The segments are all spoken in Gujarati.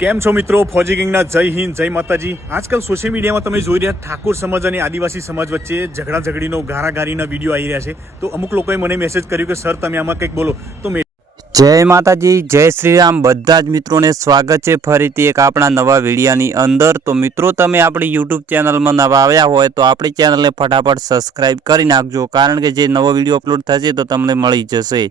કેમ છો મિત્રો? ફોજી કિંગના જય હિન્દ, જય માતાજી। આજકાલ સોશિયલ મીડિયામાં તમે જોઈ રહ્યા ઠાકોર સમાજ અને આદિવાસી સમાજ વચ્ચે ઝઘડાઝઘડીનો ગારાગારીના વિડીયો આવી રહ્યા છે। તો અમુક લોકોએ મને મેસેજ કર્યું કે સર તમે આમાં કંઈક બોલો। તો જય માતાજી, જય શ્રી રામ। બધા જ મિત્રોને સ્વાગત છે ફરીથી એક આપણા નવા વિડીયાની અંદર। તો મિત્રો તમે આપણી યુટ્યુબ ચેનલમાં નવા આવ્યા હોય તો આપણી ચેનલને ફટાફટ સબસ્ક્રાઈબ કરી નાખજો, કારણ કે જે નવો વિડીયો અપલોડ થશે તો તમને મળી જશે।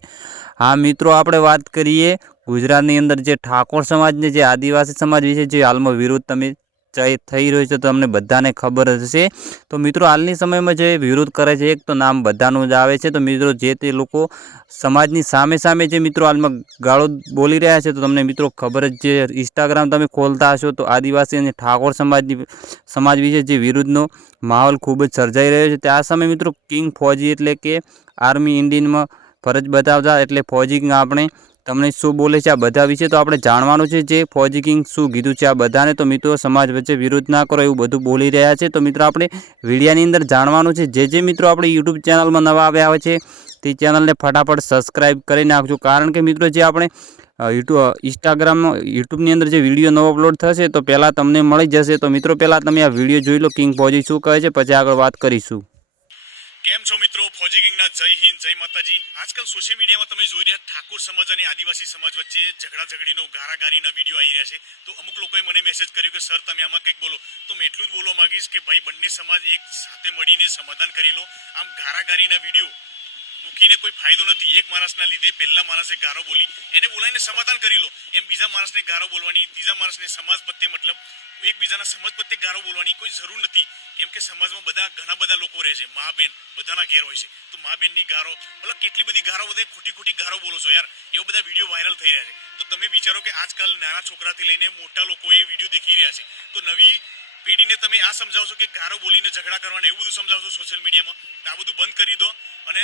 હા મિત્રો, આપણે વાત કરીએ ગુજરાતની અંદર જે ઠાકોર સમાજને જે આદિવાસી સમાજ વિશે જે હાલમાં વિરોધ તમે થઈ રહ્યો છે, તમને બધાને ખબર હશે। તો મિત્રો હાલની સમયમાં જે વિરોધ કરે છે, એક તો નામ બધાનું જ આવે છે। તો મિત્રો જે તે લોકો સમાજની સામે જે મિત્રો હાલમાં ગાળો બોલી રહ્યા છે, તો તમને મિત્રો ખબર જ જે ઇન્સ્ટાગ્રામ તમે ખોલતા હશો તો આદિવાસી અને ઠાકોર સમાજ વિશે જે વિરોધનો માહોલ ખૂબ જ સર્જાઈ રહ્યો છે। ત્યાં સમયે મિત્રો કિંગ ફોજી એટલે કે આર્મી ઇન્ડિયનમાં ફરજ બજાવતા એટલે ફોજી કિંગ આપણે તમને શું બોલે છે આ બધા વિશે તો આપણે જાણવાનું છે, જે ફોજી કિંગ શું કીધું છે આ બધાને। તો મિત્રો સમાજ વચ્ચે વિરોધ ના કરો એવું બધું બોલી રહ્યા છે। તો મિત્રો આપણે વિડીયાની અંદર જાણવાનું છે। જે મિત્રો આપણે યુટ્યુબ ચેનલમાં નવા આવ્યા હોય છે તે ચેનલને ફટાફટ સબસ્ક્રાઈબ કરી નાખજો, કારણ કે મિત્રો જે આપણે યુટ્યુબની અંદર જે વિડીયો નવો અપલોડ થશે તો પહેલાં તમને મળી જશે। તો મિત્રો પહેલાં તમે આ વિડીયો જોઈ લો, કિંગ ફોજી શું કહે છે, પછી આગળ વાત કરીશું। કેમ છો મિત્રો? ફોજી કિંગના જય હિન્દ, જય માતાજી। આજકાલ સોશિયલ મીડિયામાં તમે જોઈ રહ્યા ઠાકોર સમાજ અને આદિવાસી સમાજ વચ્ચે ઝઘડાઝઘડીનો ગારાગારીના વિડીયો આવી રહ્યા છે। તો અમુક લોકોએ મને મેસેજ કર્યું કે સર તમે આમાં કંઈક બોલો। તો મેં એટલું જ બોલવા માંગીશ કે ભાઈ બંને સમાજ એક સાથે મળીને સમાધાન કરી લો। આમ ગારાગારીના વિડીયો મૂકીને કોઈ ફાયદો નથી। એક માણસના લીધે પહેલા માણસે ગારો બોલી એને બોલાવીને સમાધાન કરી લો, એમ બીજા માણસને ગારો બોલવાની, ત્રીજા માણસને સમાજ પ્રત્યે મતલબ એકબીજાના સમાજ પ્રત્યે ગારો બોલવાની કોઈ જરૂર નથી, કેમ કે સમાજમાં ઘણા બધા લોકો રહે છે। મા બેન બધાના ઘેર હોય છે, તો મા બેનની ગારો મતલબ કેટલી બધી ગારો, બધા ખોટી ગારો બોલો છો યાર, એવા બધા વિડીયો વાયરલ થઈ રહ્યા છે। તો તમે વિચારો કે આજકાલ નાના છોકરાથી લઈને મોટા લોકો એ વિડીયો દેખી રહ્યા છે, તો નવી પેઢીને તમે આ સમજાવશો કે ગારો બોલીને ઝઘડા કરવાના એવું બધું સમજાવશો સોશિયલ મીડિયામાં, તો આ બધું બંધ કરી દો અને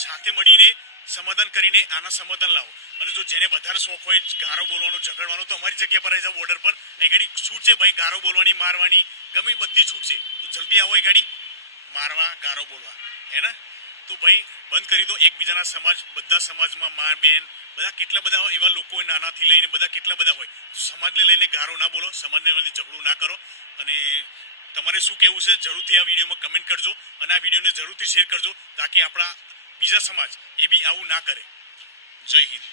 સાથે મળીને સમાધાન કરીને આના સમાધાન લાવો। અને જો જેને વધારે શોખ હોય ગારો બોલવાનો, ઝઘડવાનો, તો અમારી જગ્યા પર આવી જાવ બોર્ડર પર। એ ગાડી છૂટ છે ભાઈ, ગારો બોલવાની, મારવાની, ગમે બધી છૂટ છે। તો જલ્દી આવો એ ગાડી મારવા, ગારો બોલવા, હે ને? તો ભાઈ બંધ કરી દો। એકબીજાના સમાજ, બધા સમાજમાં મા બેન બધા કેટલા બધા એવા લોકો નાનાથી લઈને બધા કેટલા બધા હોય, સમાજને લઈને ગારો ના બોલો, સમાજને લઈને ઝઘડું ના કરો। અને તમારે શું કહેવું છે જરૂરથી આ વિડીયોમાં કમેન્ટ કરજો અને આ વિડીયોને જરૂરથી શેર કરજો, તાકી આપણા બીજા સમાજ એ બી આવું ના કરે। જય હિન્દ।